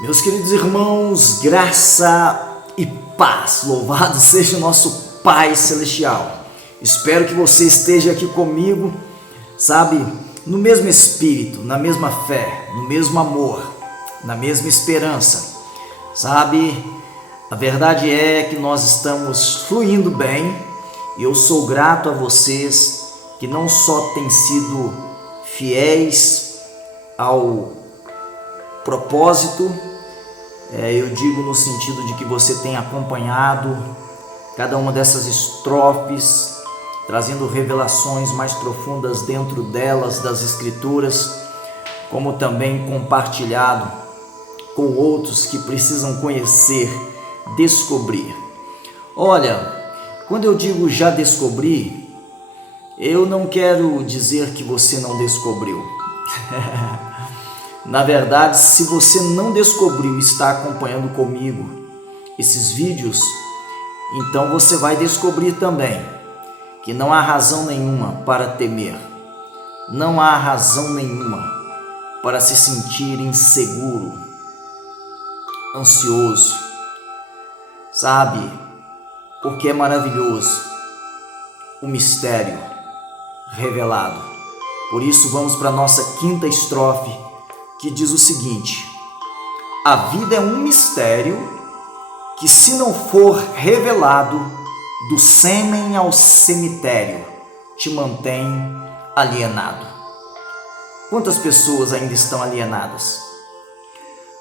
Meus queridos irmãos, graça e paz, louvado seja o nosso Pai Celestial. Espero que você esteja aqui comigo, sabe, no mesmo espírito, na mesma fé, no mesmo amor, na mesma esperança, sabe. A verdade é que nós estamos fluindo bem e eu sou grato a vocês que não só têm sido fiéis ao propósito, eu digo no sentido de que você tem acompanhado cada uma dessas estrofes, trazendo revelações mais profundas dentro delas, das Escrituras, como também compartilhado com outros que precisam conhecer, descobrir. Olha, quando eu digo já descobri, eu não quero dizer que você não descobriu. Na verdade, se você não descobriu e está acompanhando comigo esses vídeos, então você vai descobrir também que não há razão nenhuma para temer, não há razão nenhuma para se sentir inseguro, ansioso, sabe? Porque é maravilhoso o mistério revelado. Por isso vamos para a nossa quinta estrofe, que diz o seguinte: a vida é um mistério que, se não for revelado, do sêmen ao cemitério, te mantém alienado. Quantas pessoas ainda estão alienadas?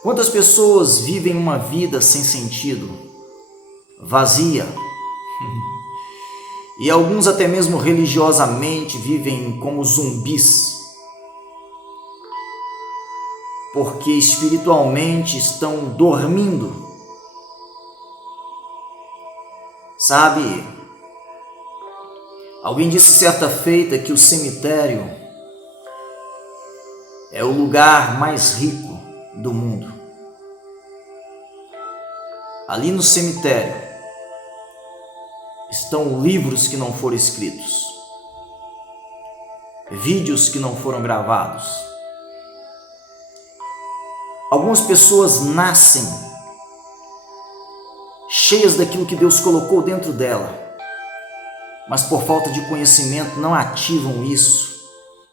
Quantas pessoas vivem uma vida sem sentido, vazia? E alguns até mesmo religiosamente vivem como zumbis, porque espiritualmente estão dormindo. Sabe, alguém disse certa feita que o cemitério é o lugar mais rico do mundo. Ali no cemitério estão livros que não foram escritos, vídeos que não foram gravados. Algumas pessoas nascem cheias daquilo que Deus colocou dentro dela, mas por falta de conhecimento não ativam isso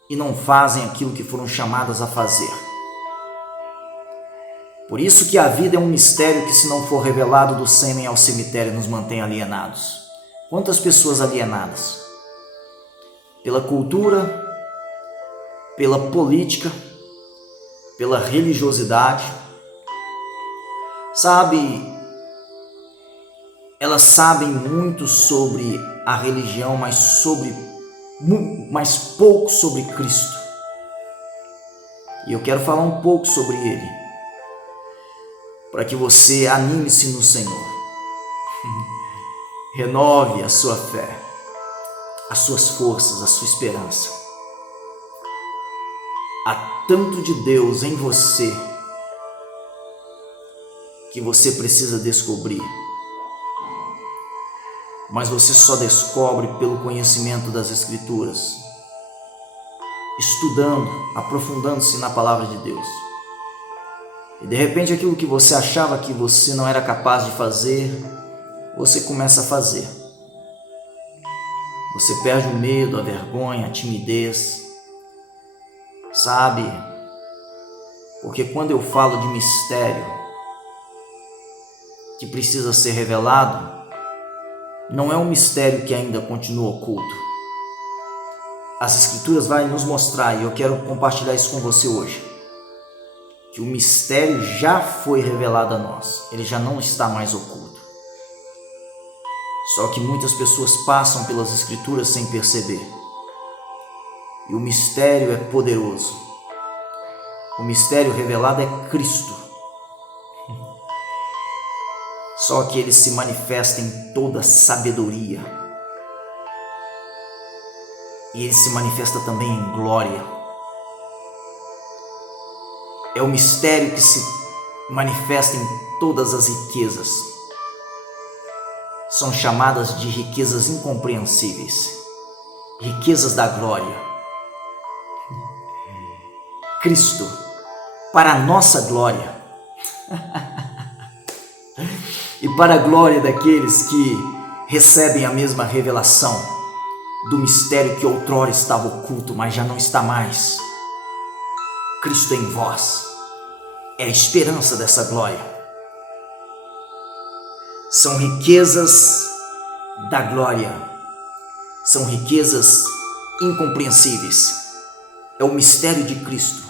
e não fazem aquilo que foram chamadas a fazer. Por isso que a vida é um mistério que, se não for revelado, do sêmen ao cemitério, nos mantém alienados. Quantas pessoas alienadas? Pela cultura, pela política, pela religiosidade. Sabe, elas sabem muito sobre a religião, mas pouco sobre Cristo. E eu quero falar um pouco sobre Ele, para que você anime-se no Senhor. Renove a sua fé, as suas forças, a sua esperança. Há tanto de Deus em você que você precisa descobrir. Mas você só descobre pelo conhecimento das Escrituras, estudando, aprofundando-se na palavra de Deus. E de repente aquilo que você achava que você não era capaz de fazer, você começa a fazer. Você perde o medo, a vergonha, a timidez, sabe? Porque quando eu falo de mistério que precisa ser revelado, não é um mistério que ainda continua oculto. As Escrituras vão nos mostrar, e eu quero compartilhar isso com você hoje, que o mistério já foi revelado a nós, ele já não está mais oculto. Só que muitas pessoas passam pelas Escrituras sem perceber. E o mistério é poderoso. O mistério revelado é Cristo. Só que ele se manifesta em toda sabedoria. E ele se manifesta também em glória. É o mistério que se manifesta em todas as riquezas. São chamadas de riquezas incompreensíveis, riquezas da glória. Cristo, para a nossa glória, E para a glória daqueles que recebem a mesma revelação do mistério que outrora estava oculto, mas já não está mais. Cristo em vós é a esperança dessa glória. São riquezas da glória, são riquezas incompreensíveis. É o mistério de Cristo.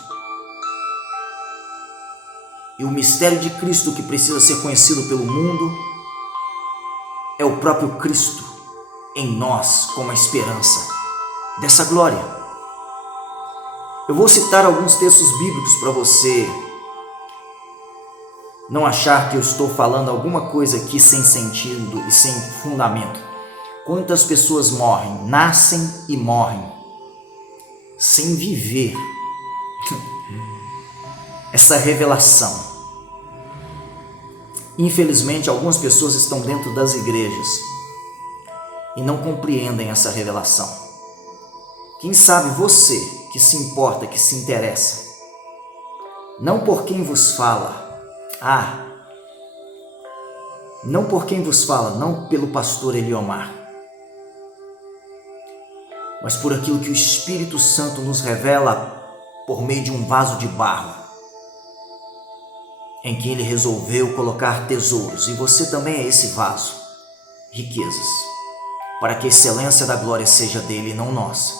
E o mistério de Cristo que precisa ser conhecido pelo mundo é o próprio Cristo em nós como a esperança dessa glória. Eu vou citar alguns textos bíblicos para você não achar que eu estou falando alguma coisa aqui sem sentido e sem fundamento. Quantas pessoas morrem, nascem e morrem, sem viver essa revelação. Infelizmente, algumas pessoas estão dentro das igrejas e não compreendem essa revelação. Quem sabe você que se importa, que se interessa, não por quem vos fala, não por quem vos fala, não pelo pastor Eliomar, mas por aquilo que o Espírito Santo nos revela por meio de um vaso de barro, em que ele resolveu colocar tesouros, e você também é esse vaso, riquezas, para que a excelência da glória seja dele e não nossa.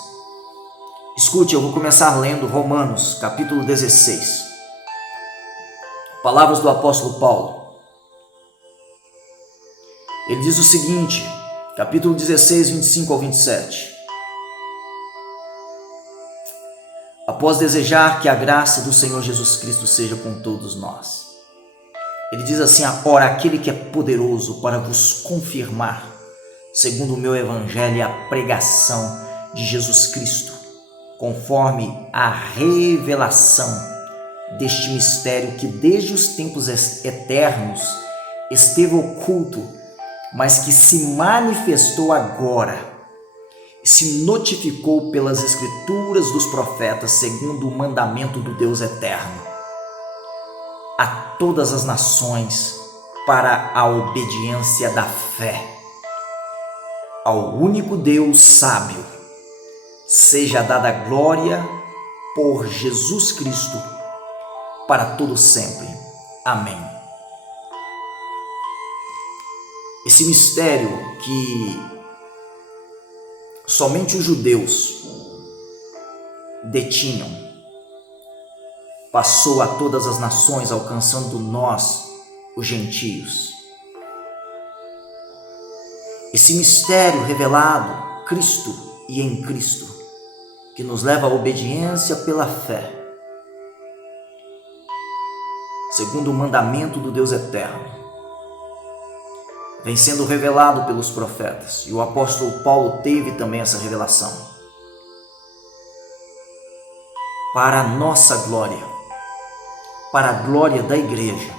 Escute, eu vou começar lendo Romanos, capítulo 16. Palavras do apóstolo Paulo. Ele diz o seguinte, capítulo 16, 25 ao 27. Após desejar que a graça do Senhor Jesus Cristo seja com todos nós. Ele diz assim, ora, aquele que é poderoso para vos confirmar, segundo o meu evangelho e a pregação de Jesus Cristo, conforme a revelação deste mistério que desde os tempos eternos esteve oculto, mas que se manifestou agora e se notificou pelas escrituras dos profetas, segundo o mandamento do Deus eterno, a todas as nações para a obediência da fé. Ao único Deus sábio seja dada glória por Jesus Cristo para todo sempre. Amém. Esse mistério que somente os judeus detinham passou a todas as nações, alcançando nós, os gentios. Esse mistério revelado, Cristo e em Cristo, que nos leva à obediência pela fé, segundo o mandamento do Deus eterno, vem sendo revelado pelos profetas, e o apóstolo Paulo teve também essa revelação, para a nossa glória, para a glória da igreja.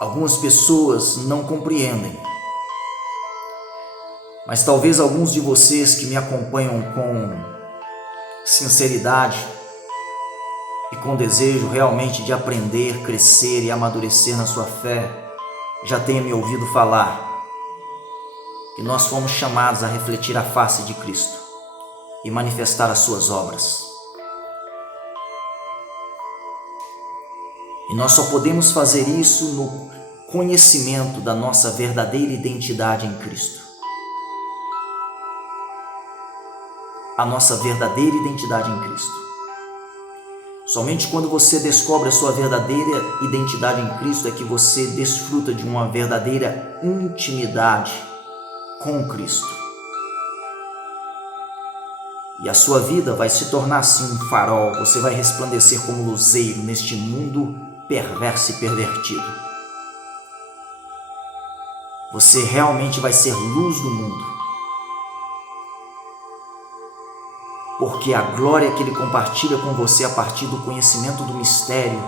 Algumas pessoas não compreendem, mas talvez alguns de vocês que me acompanham com sinceridade e com desejo realmente de aprender, crescer e amadurecer na sua fé, já tenham me ouvido falar que nós fomos chamados a refletir a face de Cristo e manifestar as suas obras. E nós só podemos fazer isso no conhecimento da nossa verdadeira identidade em Cristo. A nossa verdadeira identidade em Cristo. Somente quando você descobre a sua verdadeira identidade em Cristo é que você desfruta de uma verdadeira intimidade com Cristo. E a sua vida vai se tornar assim um farol, você vai resplandecer como luzeiro neste mundo perverso e pervertido. Você realmente vai ser luz do mundo, porque a glória que Ele compartilha com você a partir do conhecimento do mistério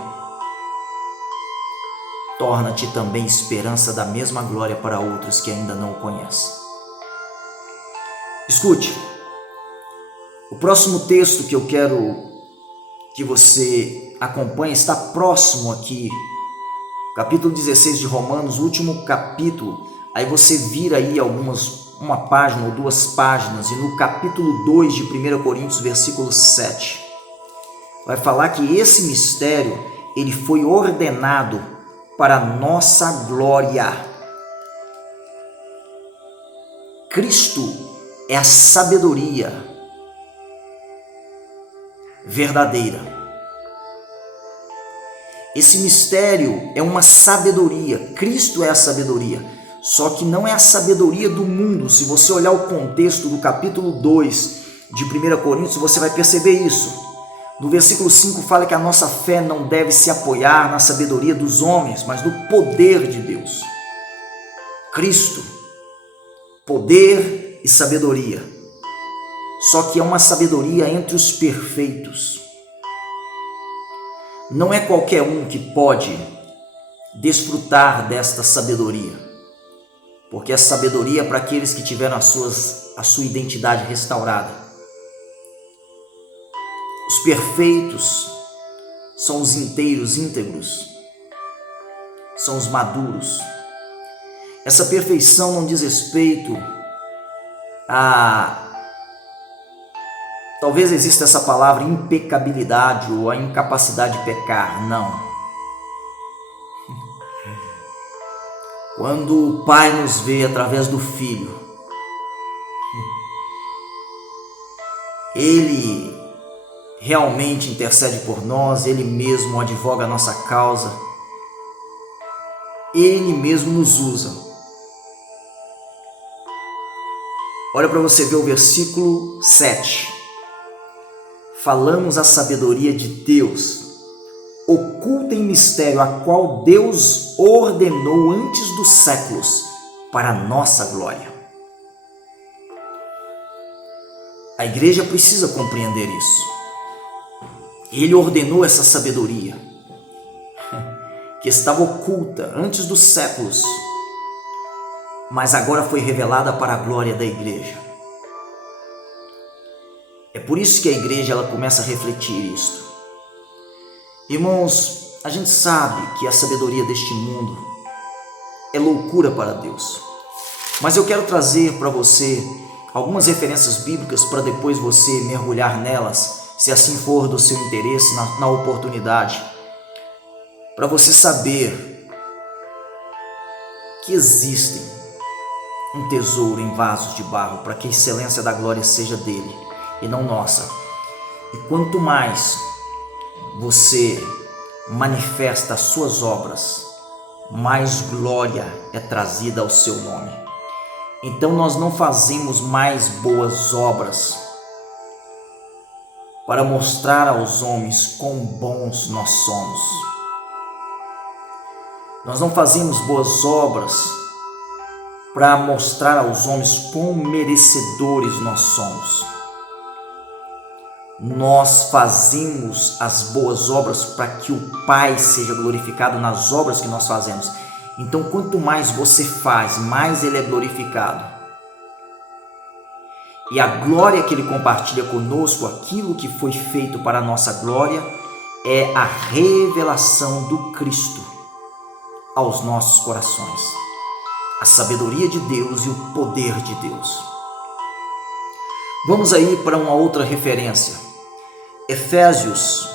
torna-te também esperança da mesma glória para outros que ainda não o conhecem. Escute, o próximo texto que eu quero que você acompanha está próximo aqui, capítulo 16 de Romanos, último capítulo. Aí você vira aí uma página ou 2 páginas, e no capítulo 2 de 1 Coríntios, versículo 7, vai falar que esse mistério, ele foi ordenado para nossa glória. Cristo é a sabedoria verdadeira. Esse mistério é uma sabedoria. Cristo é a sabedoria. Só que não é a sabedoria do mundo. Se você olhar o contexto do capítulo 2 de 1 Coríntios, você vai perceber isso. No versículo 5 fala que a nossa fé não deve se apoiar na sabedoria dos homens, mas no poder de Deus. Cristo, poder e sabedoria. Só que é uma sabedoria entre os perfeitos. Não é qualquer um que pode desfrutar desta sabedoria, porque a sabedoria é para aqueles que tiveram a sua identidade restaurada. Os perfeitos são os inteiros, íntegros, são os maduros. Essa perfeição não diz respeito a... Talvez exista essa palavra impecabilidade ou a incapacidade de pecar. Não. Quando o Pai nos vê através do Filho, Ele realmente intercede por nós, Ele mesmo advoga a nossa causa, Ele mesmo nos usa. Olha para você ver o versículo 7. Falamos a sabedoria de Deus, oculta em mistério, a qual Deus ordenou antes dos séculos, para a nossa glória. A igreja precisa compreender isso. Ele ordenou essa sabedoria, que estava oculta antes dos séculos, mas agora foi revelada para a glória da igreja. É por isso que a igreja ela começa a refletir isto. Irmãos, a gente sabe que a sabedoria deste mundo é loucura para Deus. Mas eu quero trazer para você algumas referências bíblicas para depois você mergulhar nelas, se assim for do seu interesse, na oportunidade, para você saber que existe um tesouro em vasos de barro para que a excelência da glória seja dele e não nossa. E quanto mais você manifesta as suas obras, mais glória é trazida ao seu nome. Então nós não fazemos mais boas obras para mostrar aos homens quão bons nós somos. Nós não fazemos boas obras para mostrar aos homens quão merecedores nós somos. Nós fazemos as boas obras para que o Pai seja glorificado nas obras que nós fazemos. Então, quanto mais você faz, mais Ele é glorificado. E a glória que Ele compartilha conosco, aquilo que foi feito para a nossa glória, é a revelação do Cristo aos nossos corações. A sabedoria de Deus e o poder de Deus. Vamos aí para uma outra referência. Efésios,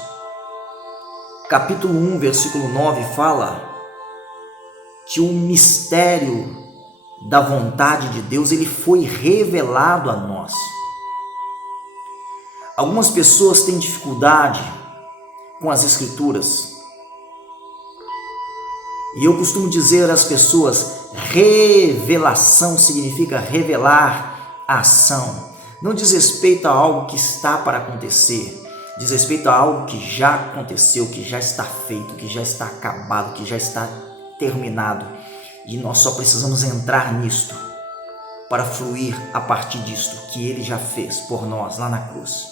capítulo 1, versículo 9, fala que o mistério da vontade de Deus, ele foi revelado a nós. Algumas pessoas têm dificuldade com as Escrituras. E eu costumo dizer às pessoas, revelação significa revelar a ação. Não diz respeito a algo que está para acontecer. Diz respeito a algo que já aconteceu, que já está feito, que já está acabado, que já está terminado. E nós só precisamos entrar nisto para fluir a partir disto que Ele já fez por nós lá na cruz.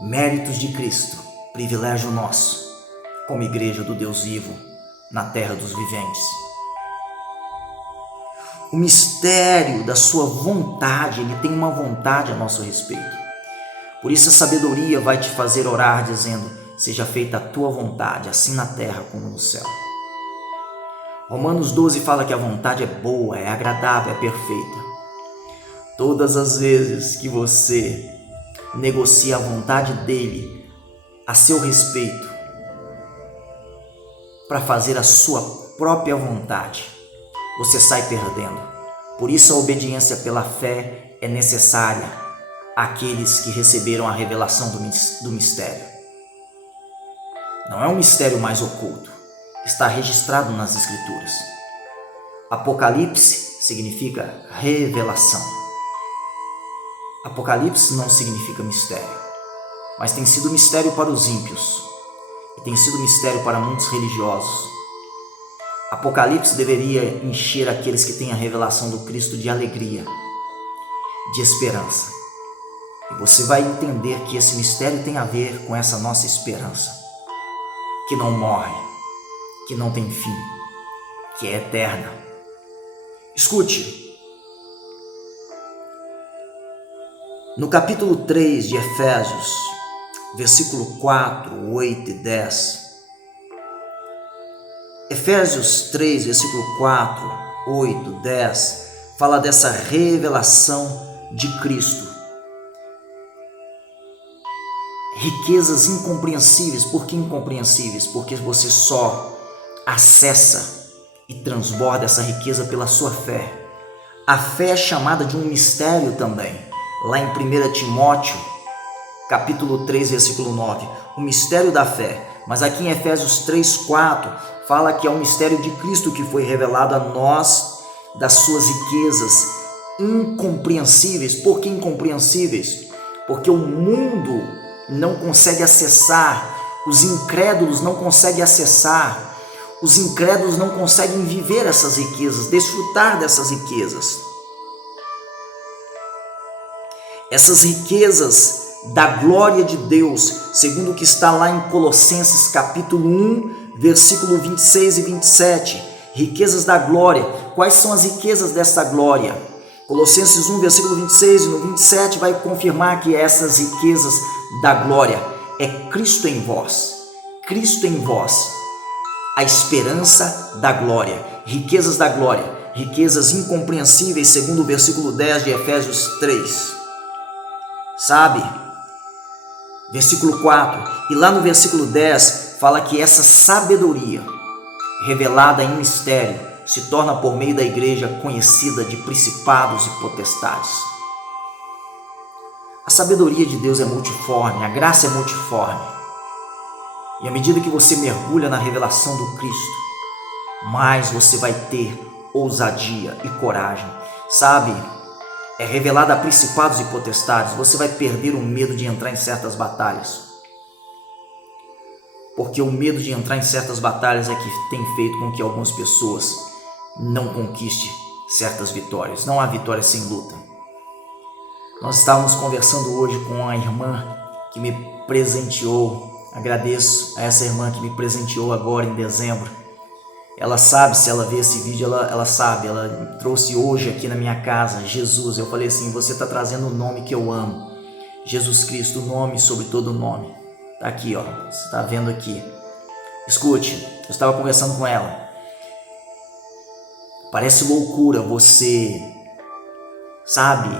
Méritos de Cristo, privilégio nosso, como igreja do Deus vivo na terra dos viventes. O mistério da sua vontade, Ele tem uma vontade a nosso respeito. Por isso a sabedoria vai te fazer orar dizendo: seja feita a tua vontade, assim na terra como no céu. Romanos 12 fala que a vontade é boa, é agradável, é perfeita. Todas as vezes que você negocia a vontade dele a seu respeito para fazer a sua própria vontade, você sai perdendo. Por isso a obediência pela fé é necessária àqueles que receberam a revelação do mistério. Não é um mistério mais oculto, está registrado nas Escrituras. Apocalipse significa revelação. Apocalipse não significa mistério, mas tem sido mistério para os ímpios e tem sido mistério para muitos religiosos. Apocalipse deveria encher aqueles que têm a revelação do Cristo de alegria, de esperança. E você vai entender que esse mistério tem a ver com essa nossa esperança, que não morre, que não tem fim, que é eterna. Escute, no capítulo 3 de Efésios, versículo 4, 8 e 10, Efésios 3, versículo 4, 8, 10, fala dessa revelação de Cristo. Riquezas incompreensíveis. Por que incompreensíveis? Porque você só acessa e transborda essa riqueza pela sua fé. A fé é chamada de um mistério também. Lá em 1 Timóteo, capítulo 3, versículo 9, o mistério da fé. Mas aqui em Efésios 3, 4, fala que é um mistério de Cristo que foi revelado a nós, das suas riquezas incompreensíveis. Por que incompreensíveis? Porque o mundo não consegue acessar, os incrédulos não conseguem acessar, os incrédulos não conseguem viver essas riquezas, desfrutar dessas riquezas. Essas riquezas da glória de Deus, segundo o que está lá em Colossenses capítulo 1, versículo 26 e 27, riquezas da glória. Quais são as riquezas dessa glória? Colossenses 1, versículo 26 e no 27 vai confirmar que essas riquezas da glória é Cristo em vós. Cristo em vós, a esperança da glória, riquezas da glória, riquezas incompreensíveis, segundo o versículo 10 de Efésios 3. Sabe? Versículo 4, e lá no versículo 10 fala que essa sabedoria revelada em mistério se torna por meio da igreja conhecida de principados e potestades. A sabedoria de Deus é multiforme, a graça é multiforme. E à medida que você mergulha na revelação do Cristo, mais você vai ter ousadia e coragem. Sabe? É revelada a principados e potestades. Você vai perder o medo de entrar em certas batalhas. Porque o medo de entrar em certas batalhas é que tem feito com que algumas pessoas não conquistem certas vitórias. Não há vitória sem luta. Nós estávamos conversando hoje com a irmã que me presenteou. Agradeço a essa irmã que me presenteou agora em dezembro. Ela sabe, se ela ver esse vídeo, ela sabe. Ela trouxe hoje aqui na minha casa Jesus. Eu falei assim: você está trazendo o nome que eu amo, Jesus Cristo, o nome sobre todo nome. Está aqui, ó, você está vendo aqui. Escute, eu estava conversando com ela. Parece loucura você, sabe,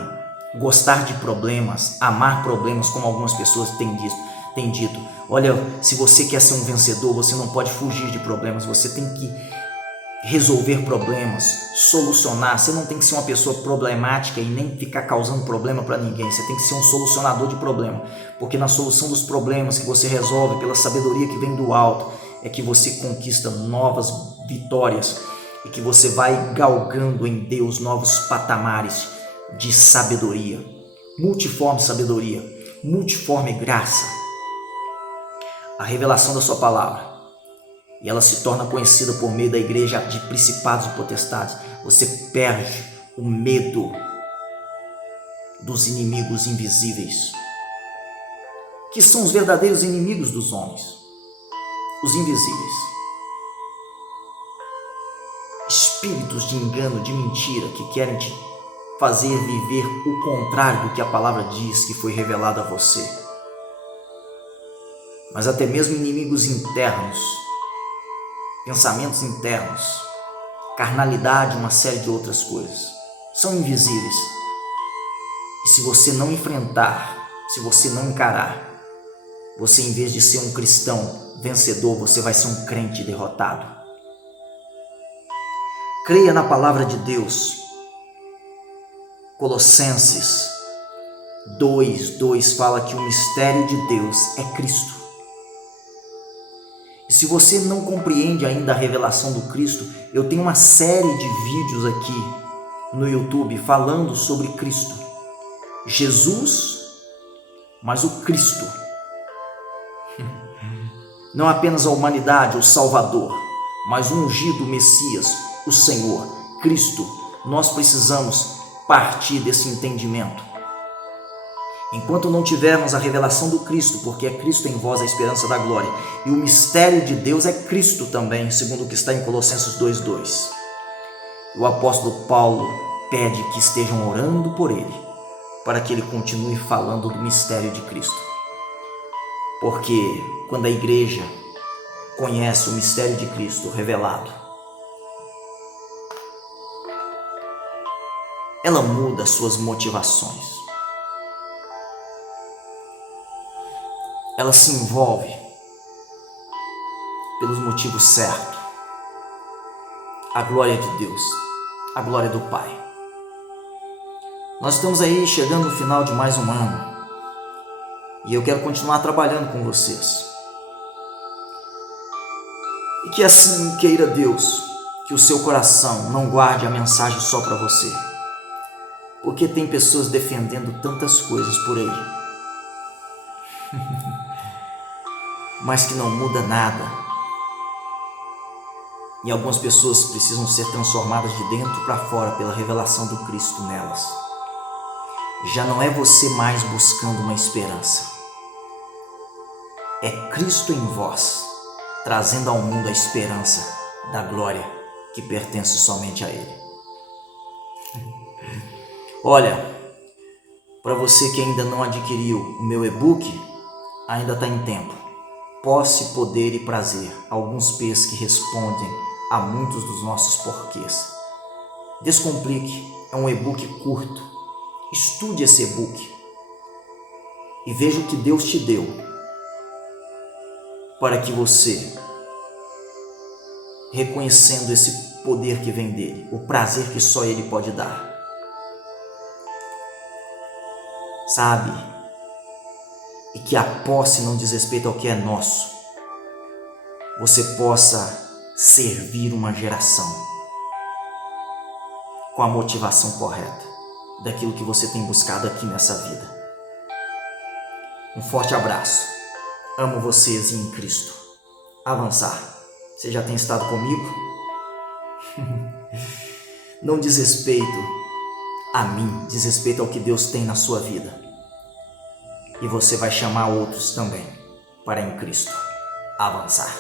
gostar de problemas, amar problemas, como algumas pessoas têm dito. Olha, se você quer ser um vencedor, você não pode fugir de problemas, você tem que resolver problemas, solucionar. Você não tem que ser uma pessoa problemática e nem ficar causando problema para ninguém. Você tem que ser um solucionador de problema, porque na solução dos problemas que você resolve pela sabedoria que vem do alto, é que você conquista novas vitórias e que você vai galgando em Deus novos patamares de sabedoria, multiforme graça, a revelação da sua palavra, e ela se torna conhecida por meio da igreja de principados e potestades. Você perde o medo dos inimigos invisíveis, que são os verdadeiros inimigos dos homens, os invisíveis. Espíritos de engano, de mentira, que querem te fazer viver o contrário do que a palavra diz que foi revelado a você. Mas até mesmo inimigos internos, pensamentos internos, carnalidade, uma série de outras coisas, são invisíveis. E se você não enfrentar, se você não encarar, você, em vez de ser um cristão vencedor, você vai ser um crente derrotado. Creia na palavra de Deus. Colossenses 2:2 fala que o mistério de Deus é Cristo. E se você não compreende ainda a revelação do Cristo, eu tenho uma série de vídeos aqui no YouTube falando sobre Cristo. Jesus, mas o Cristo. Não apenas a humanidade, o Salvador, mas o ungido Messias, o Senhor, Cristo. Nós precisamos partir desse entendimento. Enquanto não tivermos a revelação do Cristo, porque é Cristo em vós a esperança da glória, e o mistério de Deus é Cristo também, segundo o que está em Colossenses 2:2. O apóstolo Paulo pede que estejam orando por ele, para que ele continue falando do mistério de Cristo. Porque quando a igreja conhece o mistério de Cristo revelado, ela muda suas motivações. Ela se envolve pelos motivos certos. A glória de Deus, a glória do Pai. Nós estamos aí chegando no final de mais um ano. E eu quero continuar trabalhando com vocês. E que assim queira Deus que o seu coração não guarde a mensagem só para você. Porque tem pessoas defendendo tantas coisas por aí. Mas que não muda nada. E algumas pessoas precisam ser transformadas de dentro para fora pela revelação do Cristo nelas. Já não é você mais buscando uma esperança. É Cristo em vós, trazendo ao mundo a esperança da glória que pertence somente a Ele. Olha, para você que ainda não adquiriu o meu e-book, ainda está em tempo. Posse, poder e prazer, alguns P's que respondem a muitos dos nossos porquês. Descomplique, é um e-book curto. Estude esse e-book e veja o que Deus te deu para que você, reconhecendo esse poder que vem dele, o prazer que só ele pode dar, sabe? E que a posse não diz respeito ao que é nosso. Você possa servir uma geração com a motivação correta daquilo que você tem buscado aqui nessa vida. Um forte abraço. Amo vocês em Cristo. Avançar. Você já tem estado comigo? Não diz respeito a mim, diz respeito ao que Deus tem na sua vida. E você vai chamar outros também para em Cristo avançar.